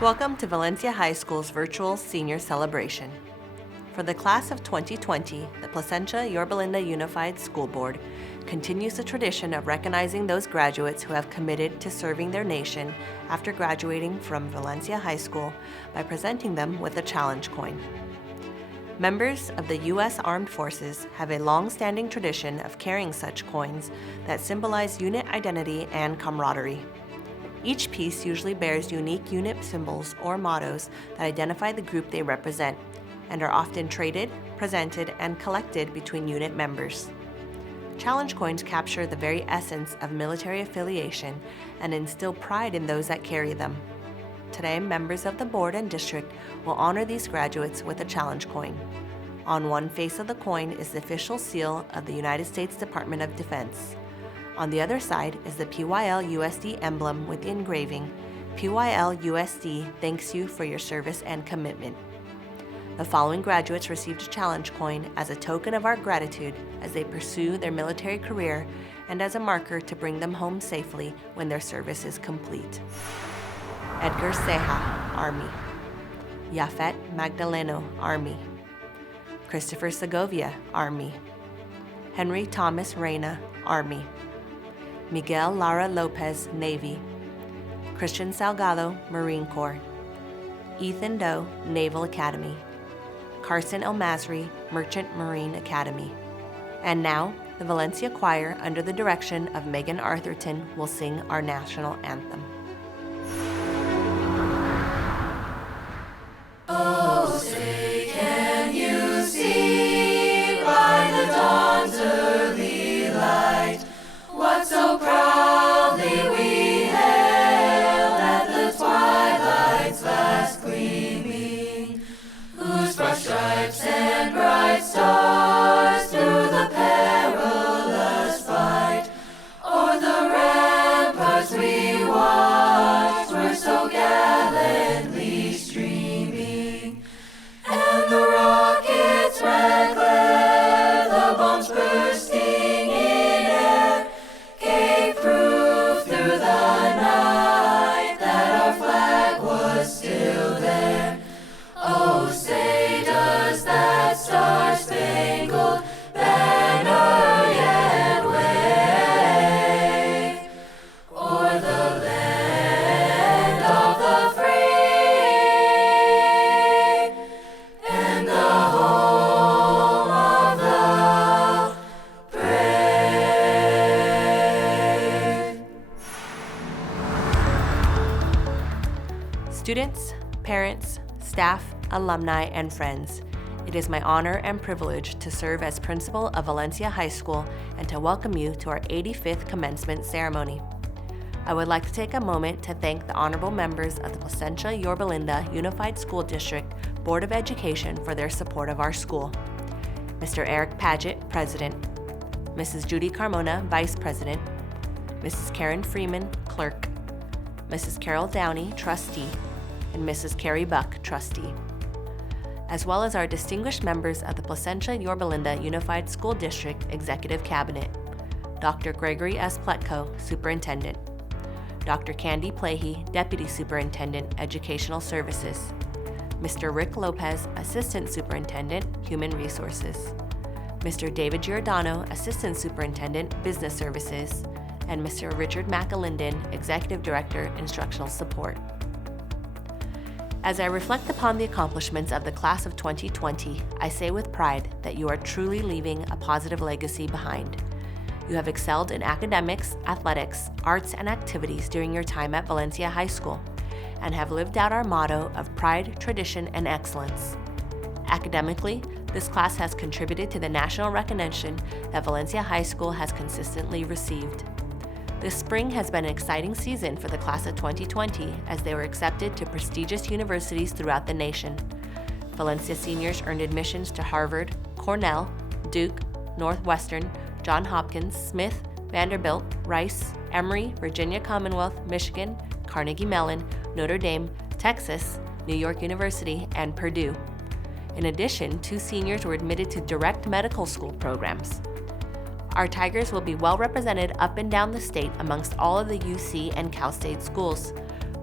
Welcome to Valencia High School's virtual senior celebration. For the class of 2020, the Placentia Yorba Linda Unified School Board continues the tradition of recognizing those graduates who have committed to serving their nation after graduating from Valencia High School by presenting them with a challenge coin. Members of the U.S. Armed Forces have a long-standing tradition of carrying such coins that symbolize unit identity and camaraderie. Each piece usually bears unique unit symbols or mottos that identify the group they represent and are often traded, presented, and collected between unit members. Challenge coins capture the very essence of military affiliation and instill pride in those that carry them. Today, members of the board and district will honor these graduates with a challenge coin. On one face of the coin is the official seal of the United States Department of Defense. On the other side is the PYL-USD emblem with the engraving, PYL-USD thanks you for your service and commitment. The following graduates received a challenge coin as a token of our gratitude as they pursue their military career and as a marker to bring them home safely when their service is complete. Edgar Ceja, Army. Yafet Magdaleno, Army. Christopher Segovia, Army. Henry Thomas Reyna, Army. Miguel Lara Lopez, Navy. Christian Salgado, Marine Corps. Ethan Doe, Naval Academy. Carson El Masri, Merchant Marine Academy. And now, the Valencia Choir, under the direction of Megan Arthurton, will sing our national anthem. Oh, say, can you see by the dawn's early light what so proudly we hailed at the twilight's last gleaming, whose broad stripes and bright stars through the perilous fight o'er the ramparts we watched were so gallantly streaming, and the rocket's red glare, the bombs bursting in air, gave proof through the night that our flag was still there. Oh, say, does that star-spangled banner yet wave o'er the land of the free and the home of the brave? Students, parents, staff, alumni, and friends, it is my honor and privilege to serve as principal of Valencia High School and to welcome you to our 85th Commencement Ceremony. I would like to take a moment to thank the honorable members of the Placentia Yorba Linda Unified School District Board of Education for their support of our school. Mr. Eric Paget, President, Mrs. Judy Carmona, Vice President, Mrs. Karen Freeman, Clerk, Mrs. Carol Downey, Trustee, and Mrs. Carrie Buck, Trustee, as well as our distinguished members of the Placentia Yorba Linda Unified School District Executive Cabinet, Dr. Gregory S. Pletko, Superintendent, Dr. Candy Plahy, Deputy Superintendent, Educational Services, Mr. Rick Lopez, Assistant Superintendent, Human Resources, Mr. David Giordano, Assistant Superintendent, Business Services, and Mr. Richard McAlinden, Executive Director, Instructional Support. As I reflect upon the accomplishments of the class of 2020, I say with pride that you are truly leaving a positive legacy behind. You have excelled in academics, athletics, arts, and activities during your time at Valencia High School, and have lived out our motto of pride, tradition, and excellence. Academically, this class has contributed to the national recognition that Valencia High School has consistently received. This spring has been an exciting season for the class of 2020 as they were accepted to prestigious universities throughout the nation. Valencia seniors earned admissions to Harvard, Cornell, Duke, Northwestern, Johns Hopkins, Smith, Vanderbilt, Rice, Emory, Virginia Commonwealth, Michigan, Carnegie Mellon, Notre Dame, Texas, New York University, and Purdue. In addition, 2 seniors were admitted to direct medical school programs. Our Tigers will be well represented up and down the state amongst all of the UC and Cal State schools,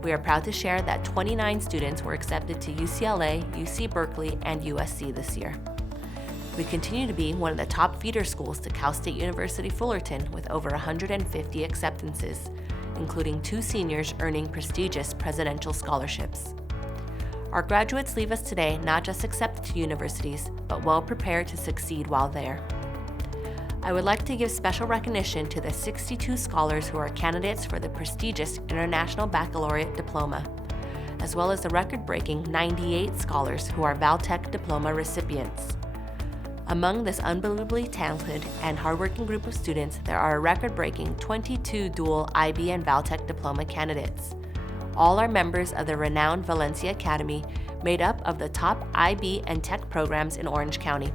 we are proud to share that 29 students were accepted to UCLA, UC Berkeley, and USC this year. We continue to be one of the top feeder schools to Cal State University Fullerton with over 150 acceptances, including 2 seniors earning prestigious presidential scholarships. Our graduates leave us today not just accepted to universities, but well prepared to succeed while there. I would like to give special recognition to the 62 scholars who are candidates for the prestigious International Baccalaureate Diploma, as well as the record-breaking 98 scholars who are Valtech Diploma recipients. Among this unbelievably talented and hardworking group of students, there are a record-breaking 22 dual IB and Valtech Diploma candidates. All are members of the renowned Valencia Academy, made up of the top IB and Tech programs in Orange County.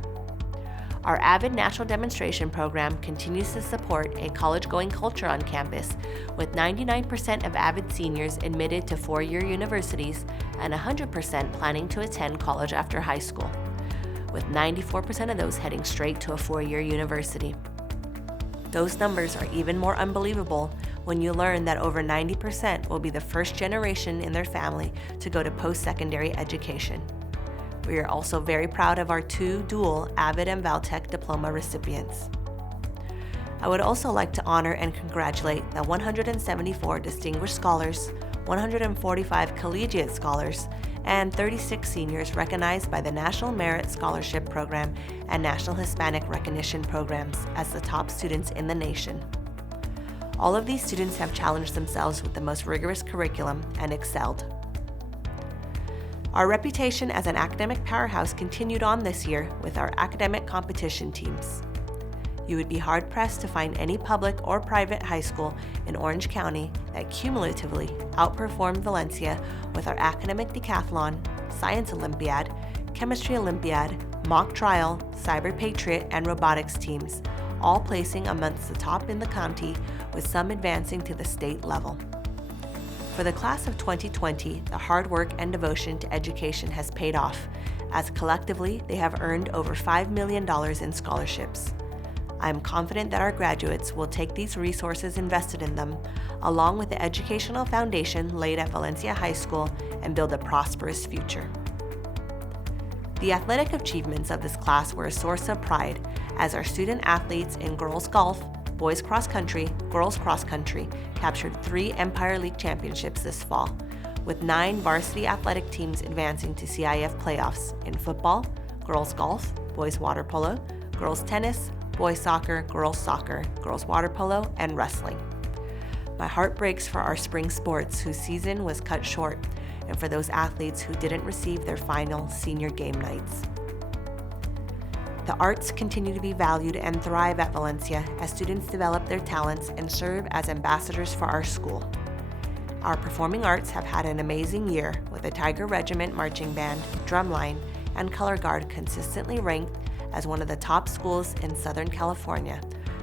Our AVID National Demonstration Program continues to support a college-going culture on campus, with 99% of AVID seniors admitted to 4-year universities and 100% planning to attend college after high school, with 94% of those heading straight to a 4-year university. Those numbers are even more unbelievable when you learn that over 90% will be the first generation in their family to go to post-secondary education. We are also very proud of our 2 dual AVID and Valtech Diploma recipients. I would also like to honor and congratulate the 174 distinguished scholars, 145 collegiate scholars, and 36 seniors recognized by the National Merit Scholarship Program and National Hispanic Recognition Programs as the top students in the nation. All of these students have challenged themselves with the most rigorous curriculum and excelled. Our reputation as an academic powerhouse continued on this year with our academic competition teams. You would be hard-pressed to find any public or private high school in Orange County that cumulatively outperformed Valencia with our academic decathlon, science Olympiad, chemistry Olympiad, mock trial, cyber patriot, and robotics teams, all placing amongst the top in the county, with some advancing to the state level. For the class of 2020, the hard work and devotion to education has paid off, as collectively they have earned over $5 million in scholarships. I am confident that our graduates will take these resources invested in them, along with the educational foundation laid at Valencia High School, and build a prosperous future. The athletic achievements of this class were a source of pride, as our student athletes in girls golf, boys cross country, girls cross country captured 3 Empire League championships this fall, with 9 varsity athletic teams advancing to CIF playoffs in football, girls golf, boys water polo, girls tennis, boys soccer, girls water polo, and wrestling. My heart breaks for our spring sports whose season was cut short, and for those athletes who didn't receive their final senior game nights. The arts continue to be valued and thrive at Valencia as students develop their talents and serve as ambassadors for our school. Our performing arts have had an amazing year, with the Tiger Regiment Marching Band, Drumline, and Color Guard consistently ranked as one of the top schools in Southern California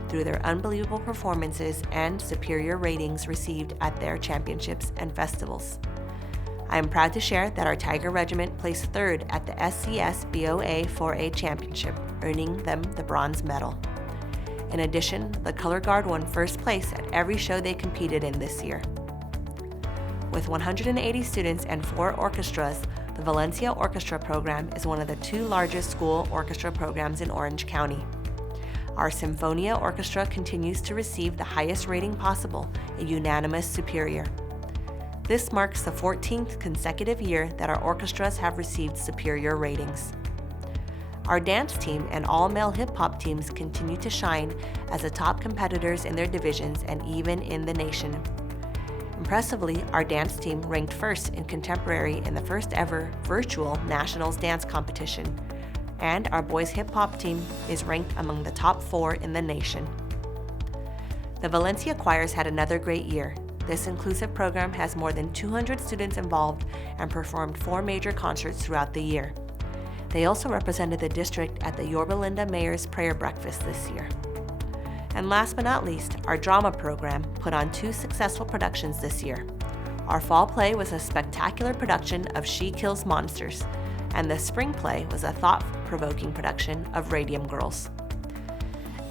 through their unbelievable performances and superior ratings received at their championships and festivals. I am proud to share that our Tiger Regiment placed 3rd at the SCS BOA 4A Championship, earning them the bronze medal. In addition, the Color Guard won 1st place at every show they competed in this year. With 180 students and 4 orchestras, the Valencia Orchestra program is one of the 2 largest school orchestra programs in Orange County. Our Symphonia Orchestra continues to receive the highest rating possible, a unanimous superior. This marks the 14th consecutive year that our orchestras have received superior ratings. Our dance team and all-male hip-hop teams continue to shine as the top competitors in their divisions and even in the nation. Impressively, our dance team ranked 1st in contemporary in the first ever virtual Nationals dance competition, and our boys hip-hop team is ranked among the top 4 in the nation. The Valencia Choirs had another great year. This inclusive program has more than 200 students involved and performed 4 major concerts throughout the year. They also represented the district at the Yorba Linda Mayor's Prayer Breakfast this year. And last but not least, our drama program put on 2 successful productions this year. Our fall play was a spectacular production of She Kills Monsters, and the spring play was a thought-provoking production of Radium Girls.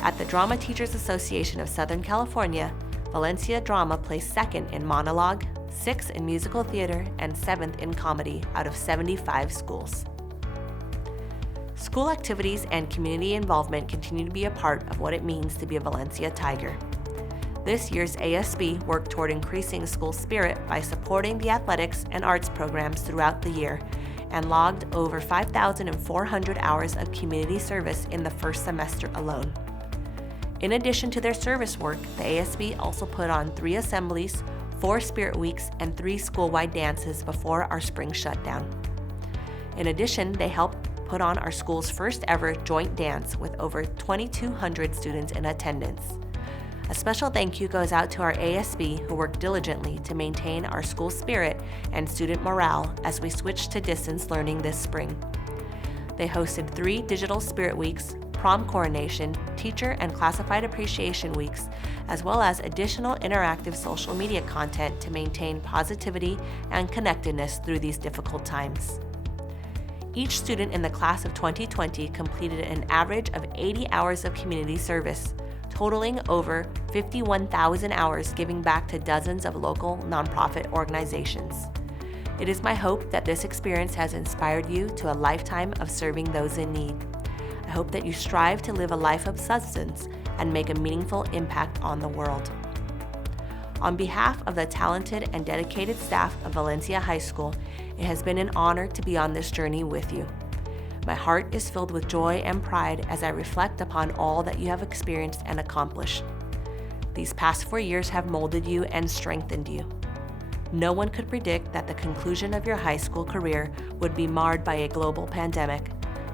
At the Drama Teachers Association of Southern California, Valencia Drama placed 2nd in monologue, 6th in musical theater, and 7th in comedy out of 75 schools. School activities and community involvement continue to be a part of what it means to be a Valencia Tiger. This year's ASB worked toward increasing school spirit by supporting the athletics and arts programs throughout the year and logged over 5,400 hours of community service in the first semester alone. In addition to their service work, the ASB also put on 3 assemblies, 4 spirit weeks, and 3 school-wide dances before our spring shutdown. In addition, they helped put on our school's first ever joint dance with over 2,200 students in attendance. A special thank you goes out to our ASB who worked diligently to maintain our school spirit and student morale as we switched to distance learning this spring. They hosted 3 digital spirit weeks, prom coronation, teacher and classified appreciation weeks, as well as additional interactive social media content to maintain positivity and connectedness through these difficult times. Each student in the class of 2020 completed an average of 80 hours of community service, totaling over 51,000 hours giving back to dozens of local nonprofit organizations. It is my hope that this experience has inspired you to a lifetime of serving those in need. I hope that you strive to live a life of substance and make a meaningful impact on the world. On behalf of the talented and dedicated staff of Valencia High School, it has been an honor to be on this journey with you. My heart is filled with joy and pride as I reflect upon all that you have experienced and accomplished. These past 4 years have molded you and strengthened you. No one could predict that the conclusion of your high school career would be marred by a global pandemic,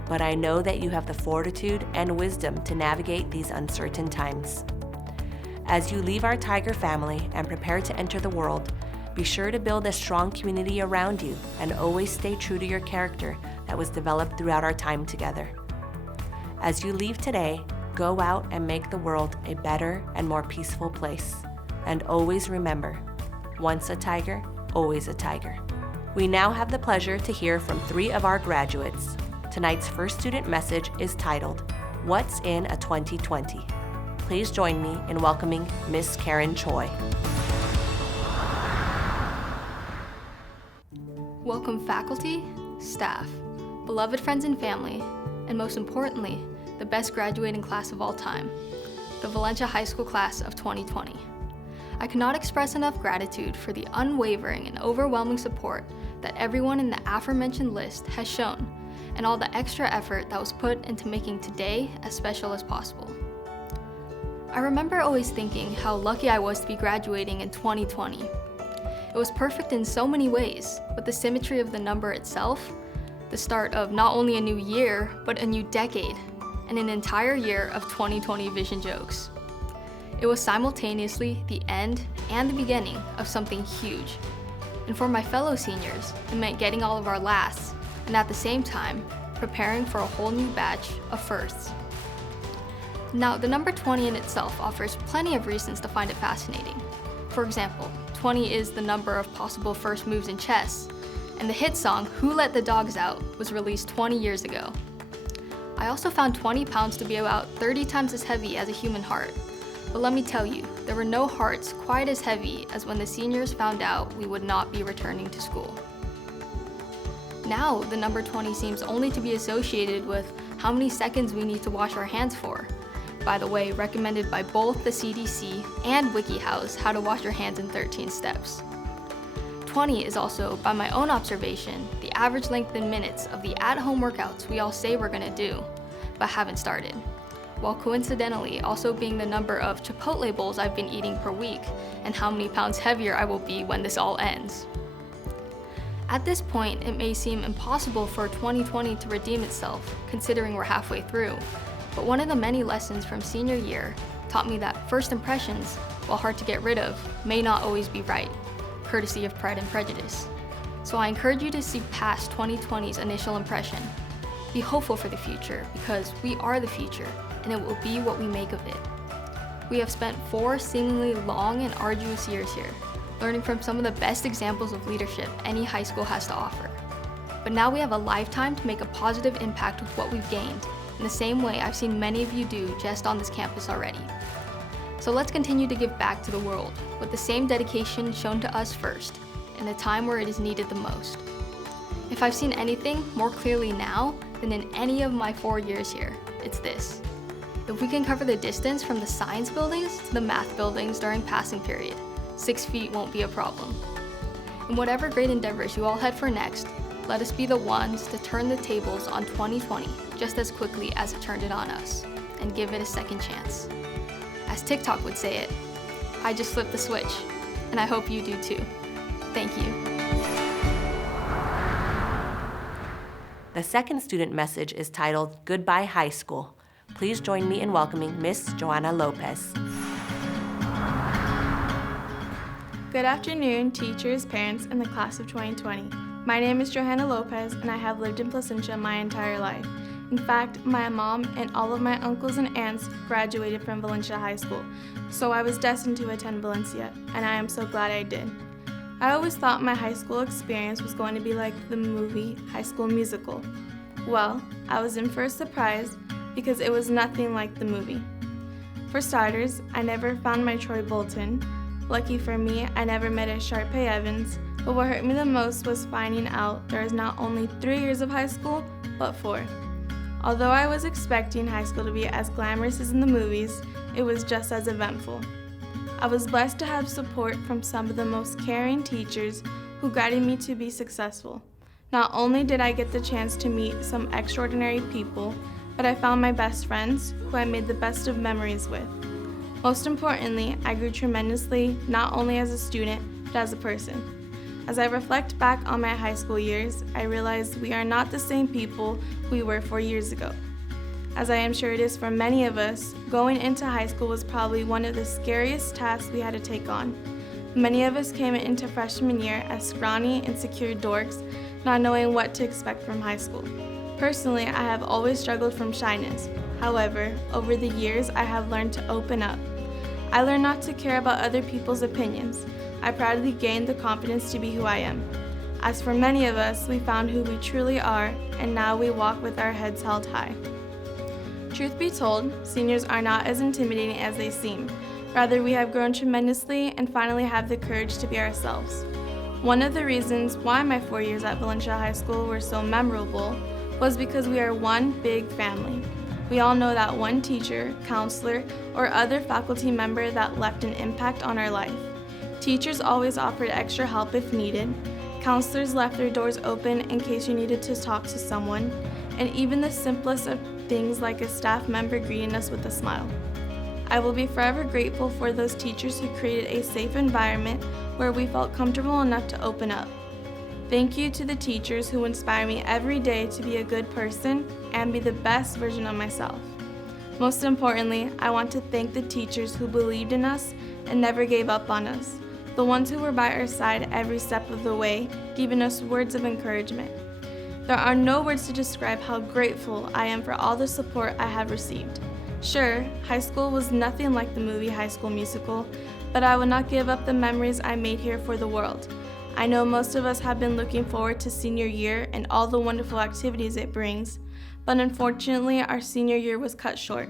but I know that you have the fortitude and wisdom to navigate these uncertain times. As you leave our Tiger family and prepare to enter the world, be sure to build a strong community around you and always stay true to your character that was developed throughout our time together. As you leave today, go out and make the world a better and more peaceful place. And always remember, once a Tiger, always a Tiger. We now have the pleasure to hear from 3 of our graduates. Tonight's first student message is titled, What's in a 2020? Please join me in welcoming Miss Karen Choi. Welcome faculty, staff, beloved friends and family, and most importantly, the best graduating class of all time, the Valencia High School class of 2020. I cannot express enough gratitude for the unwavering and overwhelming support that everyone in the aforementioned list has shown, and all the extra effort that was put into making today as special as possible. I remember always thinking how lucky I was to be graduating in 2020. It was perfect in so many ways, with the symmetry of the number itself, the start of not only a new year, but a new decade, and an entire year of 2020 vision jokes. It was simultaneously the end and the beginning of something huge. And for my fellow seniors, it meant getting all of our lasts, and at the same time, preparing for a whole new batch of firsts. Now, the number 20 in itself offers plenty of reasons to find it fascinating. For example, 20 is the number of possible first moves in chess, and the hit song Who Let the Dogs Out was released 20 years ago. I also found 20 pounds to be about 30 times as heavy as a human heart, but let me tell you, there were no hearts quite as heavy as when the seniors found out we would not be returning to school. Now, the number 20 seems only to be associated with how many seconds we need to wash our hands for. By the way, recommended by both the CDC and WikiHow's How to Wash Your Hands in 13 Steps. 20 is also, by my own observation, the average length in minutes of the at-home workouts we all say we're gonna do, but haven't started, while coincidentally also being the number of Chipotle bowls I've been eating per week and how many pounds heavier I will be when this all ends. At this point, it may seem impossible for 2020 to redeem itself, considering we're halfway through. But one of the many lessons from senior year taught me that first impressions, while hard to get rid of, may not always be right, courtesy of Pride and Prejudice. So I encourage you to see past 2020's initial impression. Be hopeful for the future, because we are the future, and it will be what we make of it. We have spent 4 seemingly long and arduous years here, learning from some of the best examples of leadership any high school has to offer. But now we have a lifetime to make a positive impact with what we've gained, in the same way I've seen many of you do just on this campus already. So let's continue to give back to the world with the same dedication shown to us first, in a time where it is needed the most. If I've seen anything more clearly now than in any of my 4 years here, it's this. If we can cover the distance from the science buildings to the math buildings during passing period, 6 feet won't be a problem. In whatever great endeavors you all head for next, let us be the ones to turn the tables on 2020 just as quickly as it turned it on us, and give it a second chance. As TikTok would say it, I just flipped the switch, and I hope you do too. Thank you. The second student message is titled Goodbye High School. Please join me in welcoming Miss Joanna Lopez. Good afternoon, teachers, parents, and the class of 2020. My name is Johanna Lopez, and I have lived in Placentia my entire life. In fact, my mom and all of my uncles and aunts graduated from Valencia High School, so I was destined to attend Valencia, and I am so glad I did. I always thought my high school experience was going to be like the movie High School Musical. Well, I was in for a surprise because it was nothing like the movie. For starters, I never found my Troy Bolton. Lucky for me, I never met a Sharpay Evans, but what hurt me the most was finding out there is not only 3 years of high school, but 4. Although I was expecting high school to be as glamorous as in the movies, it was just as eventful. I was blessed to have support from some of the most caring teachers who guided me to be successful. Not only did I get the chance to meet some extraordinary people, but I found my best friends who I made the best of memories with. Most importantly, I grew tremendously, not only as a student, but as a person. As I reflect back on my high school years, I realize we are not the same people we were 4 years ago. As I am sure it is for many of us, going into high school was probably one of the scariest tasks we had to take on. Many of us came into freshman year as scrawny, insecure dorks, not knowing what to expect from high school. Personally, I have always struggled from shyness. However, over the years, I have learned to open up. I learned not to care about other people's opinions. I proudly gained the confidence to be who I am. As for many of us, we found who we truly are, and now we walk with our heads held high. Truth be told, seniors are not as intimidating as they seem. Rather, we have grown tremendously and finally have the courage to be ourselves. One of the reasons why my 4 years at Valencia High School were so memorable was because we are one big family. We all know that one teacher, counselor, or other faculty member that left an impact on our life. Teachers always offered extra help if needed. Counselors left their doors open in case you needed to talk to someone, and even the simplest of things like a staff member greeting us with a smile. I will be forever grateful for those teachers who created a safe environment where we felt comfortable enough to open up. Thank you to the teachers who inspire me every day to be a good person and be the best version of myself. Most importantly, I want to thank the teachers who believed in us and never gave up on us, the ones who were by our side every step of the way, giving us words of encouragement. There are no words to describe how grateful I am for all the support I have received. Sure, high school was nothing like the movie High School Musical, but I will not give up the memories I made here for the world. I know most of us have been looking forward to senior year and all the wonderful activities it brings, but unfortunately our senior year was cut short.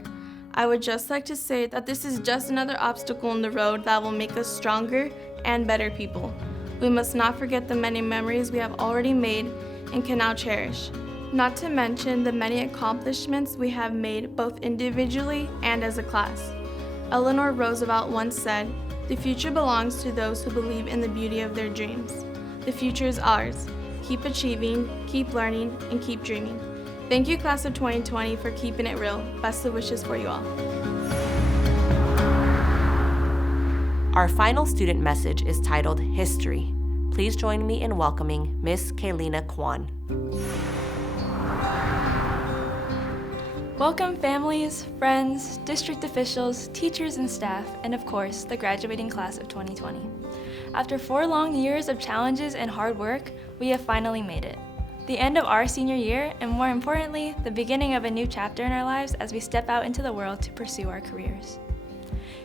I would just like to say that this is just another obstacle in the road that will make us stronger and better people. We must not forget the many memories we have already made and can now cherish. Not to mention the many accomplishments we have made both individually and as a class. Eleanor Roosevelt once said, "The future belongs to those who believe in the beauty of their dreams." The future is ours. Keep achieving, keep learning, and keep dreaming. Thank you, class of 2020, for keeping it real. Best of wishes for you all. Our final student message is titled History. Please join me in welcoming Miss Kaylina Kwan. Welcome families, friends, district officials, teachers and staff, and of course, the graduating class of 2020. After 4 long years of challenges and hard work, we have finally made it. The end of our senior year, and more importantly, the beginning of a new chapter in our lives as we step out into the world to pursue our careers.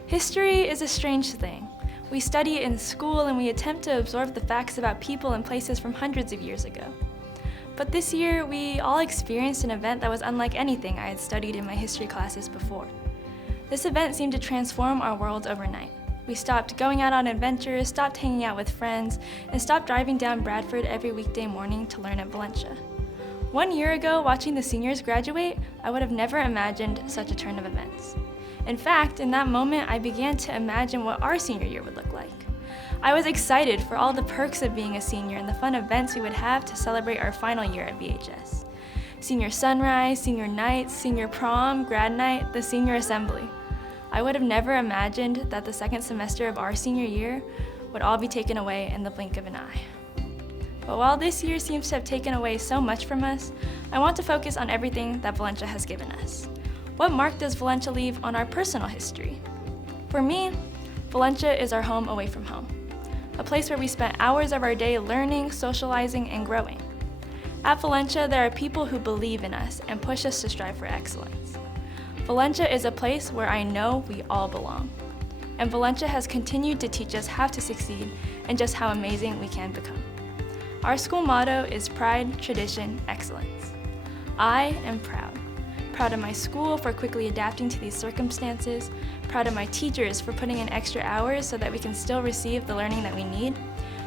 History is a strange thing. We study it in school and we attempt to absorb the facts about people and places from hundreds of years ago. But this year, we all experienced an event that was unlike anything I had studied in my history classes before. This event seemed to transform our world overnight. We stopped going out on adventures, stopped hanging out with friends, and stopped driving down Bradford every weekday morning to learn at Valencia. 1 year ago, watching the seniors graduate, I would have never imagined such a turn of events. In fact, in that moment, I began to imagine what our senior year would look like. I was excited for all the perks of being a senior and the fun events we would have to celebrate our final year at VHS. Senior sunrise, senior nights, senior prom, grad night, the senior assembly. I would have never imagined that the second semester of our senior year would all be taken away in the blink of an eye. But while this year seems to have taken away so much from us, I want to focus on everything that Valencia has given us. What mark does Valencia leave on our personal history? For me, Valencia is our home away from home, a place where we spent hours of our day learning, socializing, and growing. At Valencia, there are people who believe in us and push us to strive for excellence. Valencia is a place where I know we all belong. And Valencia has continued to teach us how to succeed and just how amazing we can become. Our school motto is pride, tradition, excellence. I am proud. Proud of my school for quickly adapting to these circumstances, proud of my teachers for putting in extra hours so that we can still receive the learning that we need,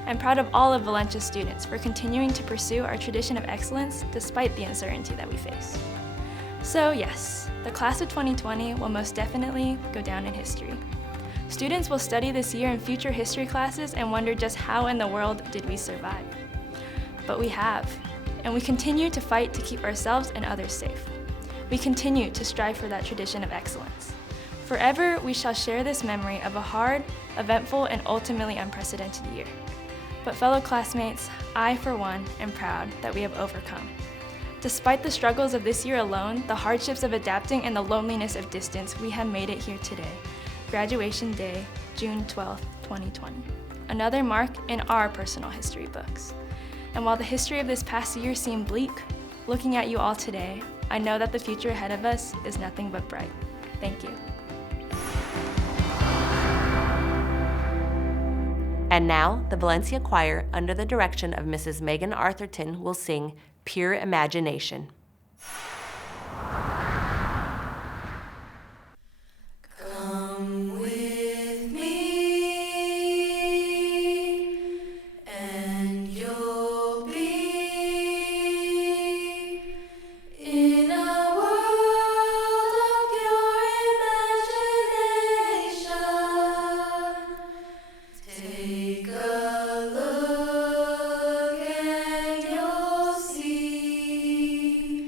and proud of all of Valencia's students for continuing to pursue our tradition of excellence despite the uncertainty that we face. So yes, the class of 2020 will most definitely go down in history. Students will study this year in future history classes and wonder just how in the world did we survive. But we have, and we continue to fight to keep ourselves and others safe. We continue to strive for that tradition of excellence. Forever, we shall share this memory of a hard, eventful, and ultimately unprecedented year. But fellow classmates, I, for one, am proud that we have overcome. Despite the struggles of this year alone, the hardships of adapting, and the loneliness of distance, we have made it here today. Graduation Day, June 12th, 2020. Another mark in our personal history books. And while the history of this past year seemed bleak, looking at you all today, I know that the future ahead of us is nothing but bright. Thank you. And now, the Valencia Choir, under the direction of Mrs. Megan Arthurton, will sing Pure Imagination. Come with me, and you'll be in a world of pure imagination. Take a look and you'll see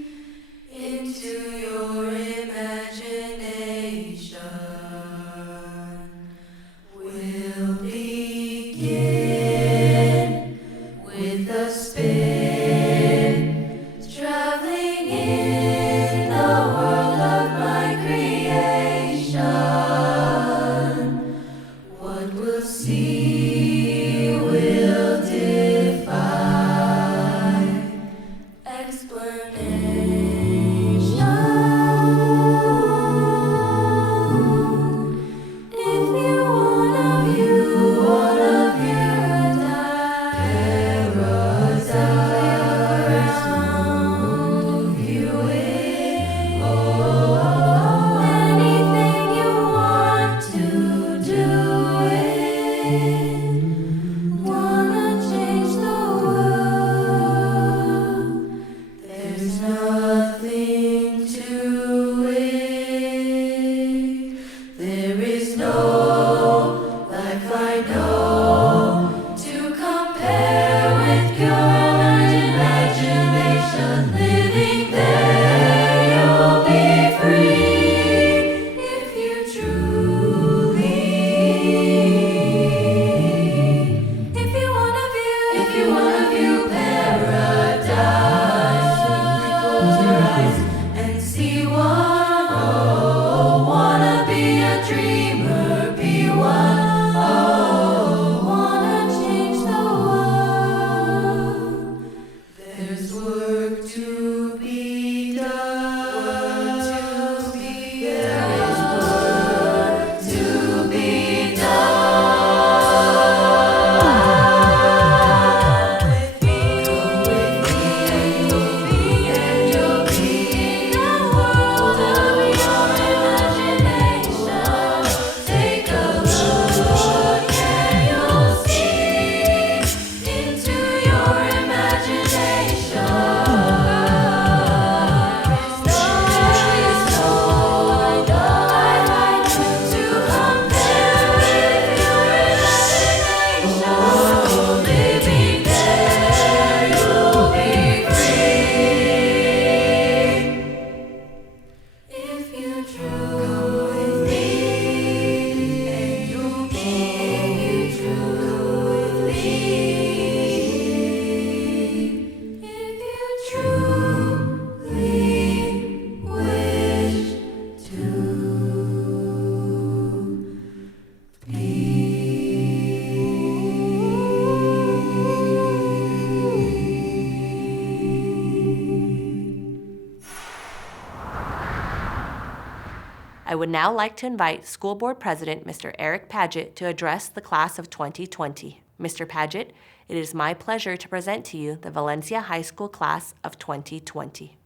I would now like to invite School Board President Mr. Eric Paget to address the class of 2020. Mr. Paget, it is my pleasure to present to you the Valencia High School class of 2020.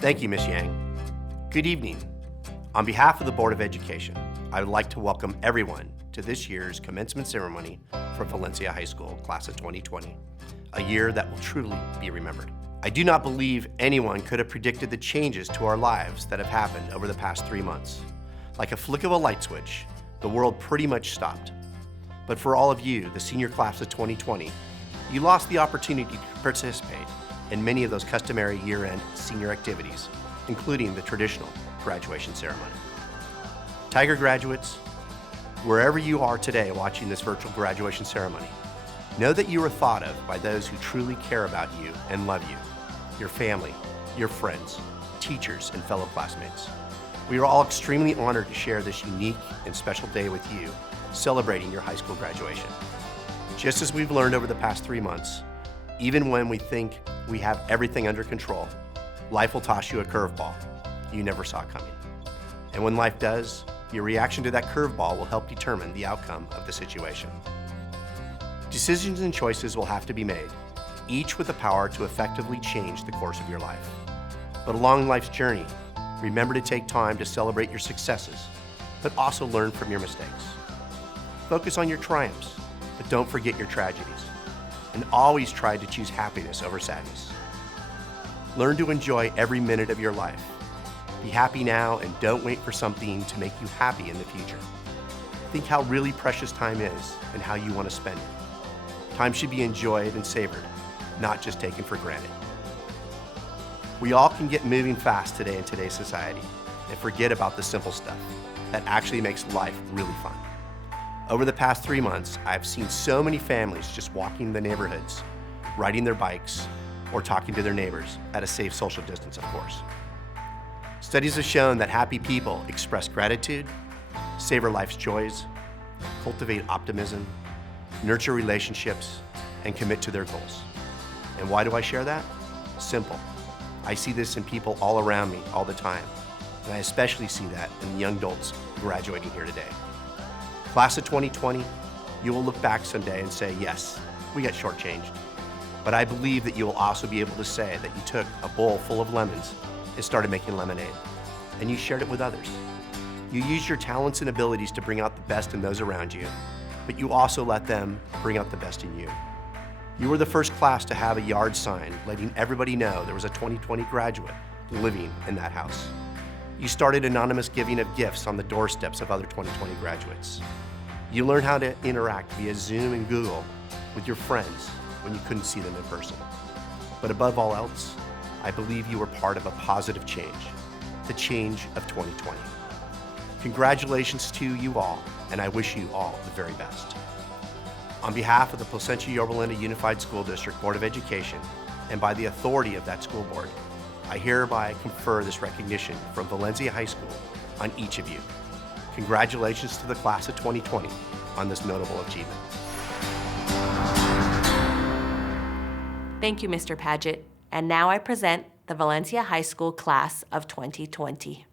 Thank you, Ms. Yang. Good evening. On behalf of the Board of Education, I would like to welcome everyone to this year's commencement ceremony for Valencia High School class of 2020, a year that will truly be remembered. I do not believe anyone could have predicted the changes to our lives that have happened over the past 3 months. Like a flick of a light switch, the world pretty much stopped. But for all of you, the senior class of 2020, you lost the opportunity to participate in many of those customary year-end senior activities, including the traditional graduation ceremony. Tiger graduates, wherever you are today watching this virtual graduation ceremony, know that you are thought of by those who truly care about you and love you, your family, your friends, teachers, and fellow classmates. We are all extremely honored to share this unique and special day with you, celebrating your high school graduation. Just as we've learned over the past 3 months, even when we think we have everything under control, life will toss you a curveball you never saw coming. And when life does, your reaction to that curveball will help determine the outcome of the situation. Decisions and choices will have to be made, each with the power to effectively change the course of your life. But along life's journey, remember to take time to celebrate your successes, but also learn from your mistakes. Focus on your triumphs, but don't forget your tragedies. And always try to choose happiness over sadness. Learn to enjoy every minute of your life. Be happy now and don't wait for something to make you happy in the future. Think how really precious time is and how you want to spend it. Time should be enjoyed and savored, not just taken for granted. We all can get moving fast today in today's society and forget about the simple stuff that actually makes life really fun. Over the past 3 months, I've seen so many families just walking the neighborhoods, riding their bikes, or talking to their neighbors at a safe social distance, of course. Studies have shown that happy people express gratitude, savor life's joys, cultivate optimism, nurture relationships, and commit to their goals. And why do I share that? Simple. I see this in people all around me all the time, and I especially see that in the young adults graduating here today. Class of 2020, you will look back someday and say, yes, we got shortchanged. But I believe that you will also be able to say that you took a bowl full of lemons and started making lemonade, and you shared it with others. You used your talents and abilities to bring out the best in those around you, but you also let them bring out the best in you. You were the first class to have a yard sign letting everybody know there was a 2020 graduate living in that house. You started anonymous giving of gifts on the doorsteps of other 2020 graduates. You learned how to interact via Zoom and Google with your friends when you couldn't see them in person. But above all else, I believe you were part of a positive change, the change of 2020. Congratulations to you all, and I wish you all the very best. On behalf of the Placentia Yorba Linda Unified School District Board of Education, and by the authority of that school board, I hereby confer this recognition from Valencia High School on each of you. Congratulations to the class of 2020 on this notable achievement. Thank you, Mr. Paget. And now I present the Valencia High School class of 2020.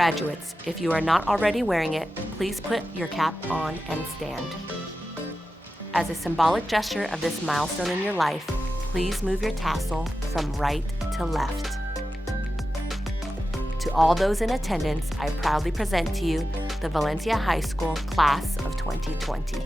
Graduates, if you are not already wearing it, please put your cap on and stand. As a symbolic gesture of this milestone in your life, please move your tassel from right to left. To all those in attendance, I proudly present to you the Valencia High School Class of 2020.